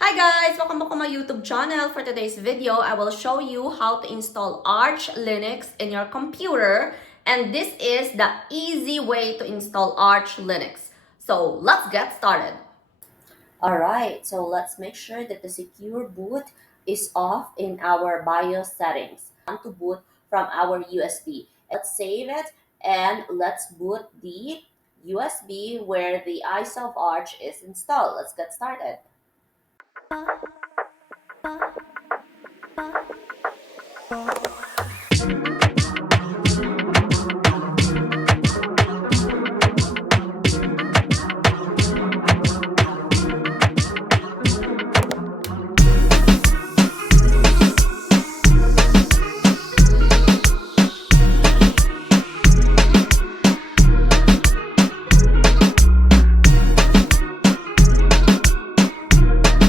Hi guys! Welcome back to my YouTube channel. For today's video, I will show you how to install Arch Linux in your computer. And this is the easy way to install Arch Linux. So let's get started. Alright, so let's make sure that the secure boot is off in our BIOS settings. Want to boot from our USB. Let's save it and let's boot the USB where the ISO of Arch is installed. Let's get started.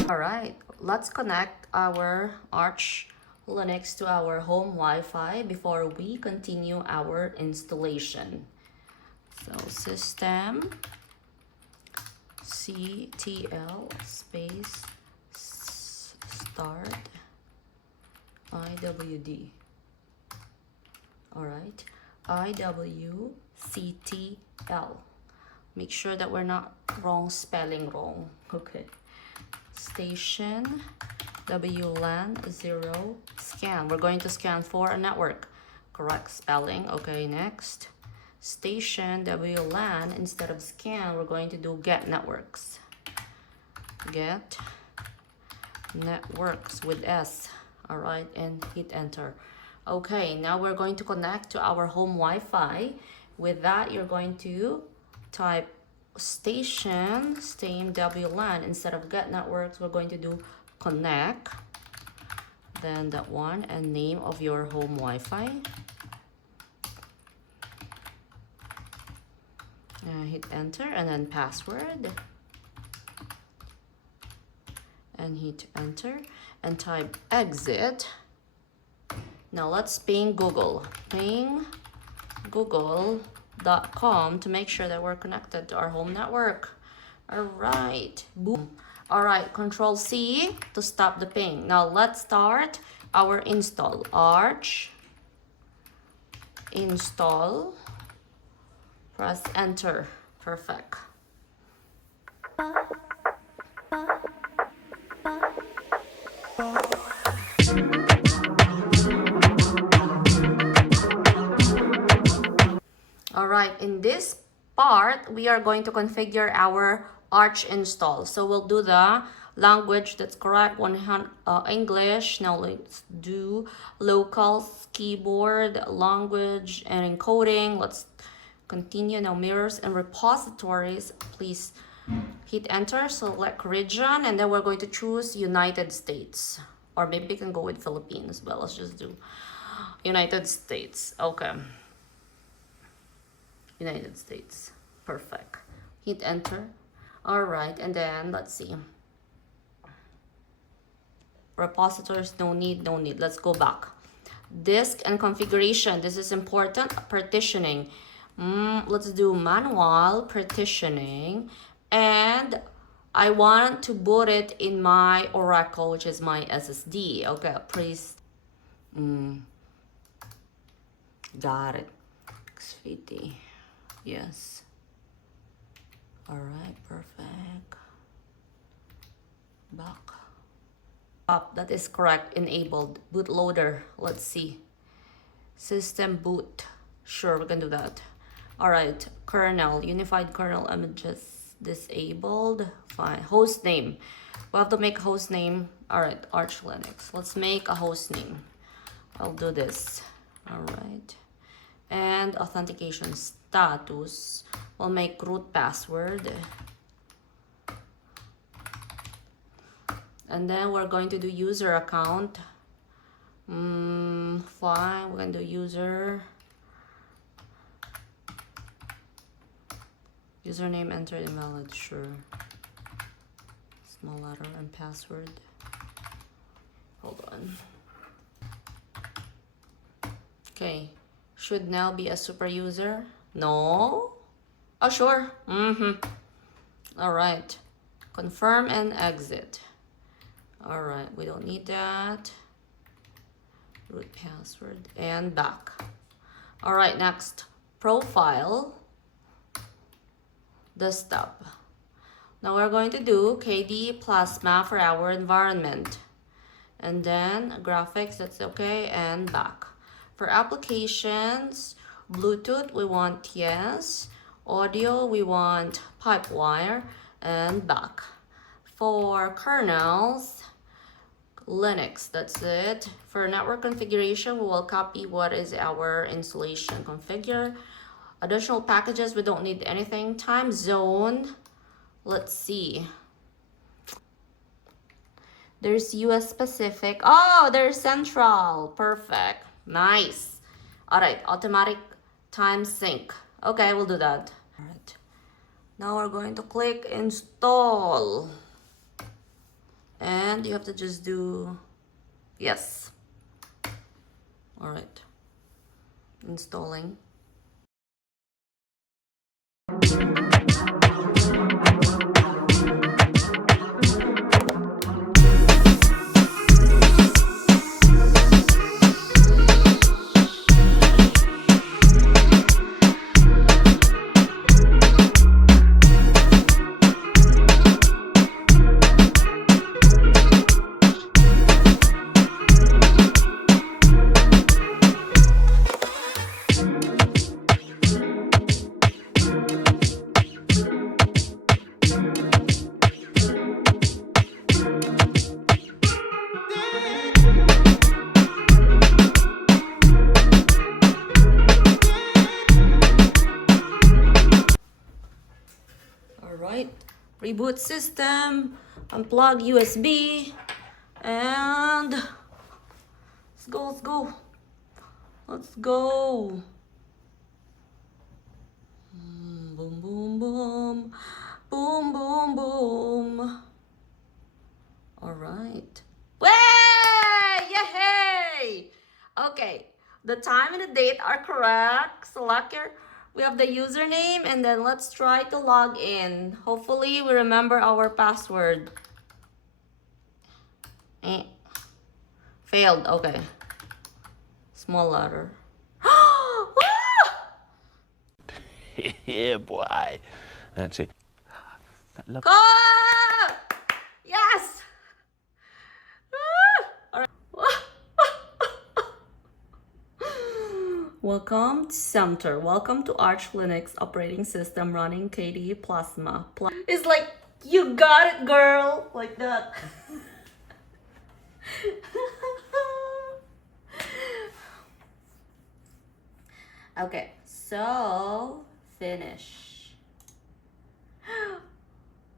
Alright, let's connect our Arch Linux to our home Wi-Fi before we continue our installation. So system ctl space start iwd. Alright, iwctl. Make sure that we're not spelling wrong. Okay. Station WLAN 0 scan. We're going to scan for a network. Correct spelling. Okay, next. Station WLAN, instead of scan, we're going to do get networks. Get networks with S. Alright, and hit enter. Okay, now we're going to connect to our home Wi-Fi. With that, you're going to type station WLAN. Instead of get networks, we're going to do connect, then that one, and name of your home Wi-Fi. Hit enter, and then password, and hit enter, and type exit. Now let's ping Google. Ping google.com to make sure that we're connected to our home network. Alright, boom. Alright, Control C to stop the ping. Now let's start our install. Arch install. Press enter. Perfect. Alright, in this part, we are going to configure our Arch install. So we'll do the language that's correct, English. Now let's do local keyboard, language, and encoding. Let's continue. Now mirrors and repositories. Please hit enter, select region, and then we're going to choose United States. Or maybe we can go with Philippines, but let's just do United States. Okay. United States. Perfect. Hit enter. Alright, and then let's see. Repositories, no need. Let's go back. Disk and configuration. This is important. Partitioning. Let's do manual partitioning. And I want to boot it in my Oracle, which is my SSD. Okay, please. Got it. X50. Yes. Alright, perfect. Back. Up, that is correct. Enabled. Bootloader. Let's see. System boot. Sure, we can do that. Alright, kernel. Unified kernel images disabled. Fine. Host name. We have to make host name. Alright, Arch Linux. Let's make a host name. I'll do this. Alright. And authentication status. We'll make root password. And then we're going to do user account. Fine, we're going to do user. Username entered invalid, sure. Small letter and password. Hold on. Okay. Should now be a super user. No? Oh, sure. Alright. Confirm and exit. All right, we don't need that. Root password and back. All right, next, profile, desktop. Now we're going to do KD Plasma for our environment. And then graphics, that's okay, and back. For applications, Bluetooth, we want yes. Audio, we want Pipewire, and back. For kernels, Linux, that's it. For network configuration, we will copy what is our installation configure. Additional packages, we don't need anything. Time zone, let's see. There's US Pacific. Oh, there's Central. Perfect. Nice. All right, automatic time sync. Okay, we'll do that. All right. Now we're going to click install. And you have to just do yes. All right. Installing. Alright, reboot system, unplug USB, and let's go, let's go. Let's go. Boom, boom, boom. Boom, boom, boom. Alright. Way! Yay! Okay, the time and the date are correct. Select your, we have the username, and then let's try to log in. Hopefully we remember our password. Failed, okay. Small letter. Yeah, boy. That's it. Ah! Yes! All right. Welcome to Center. Welcome to Arch Linux operating system running KDE Plasma. It's like, you got it, girl. Like that. Okay, so finish.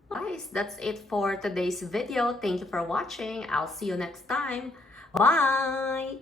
Guys, that's it for today's video. Thank you for watching. I'll see you next time. Bye.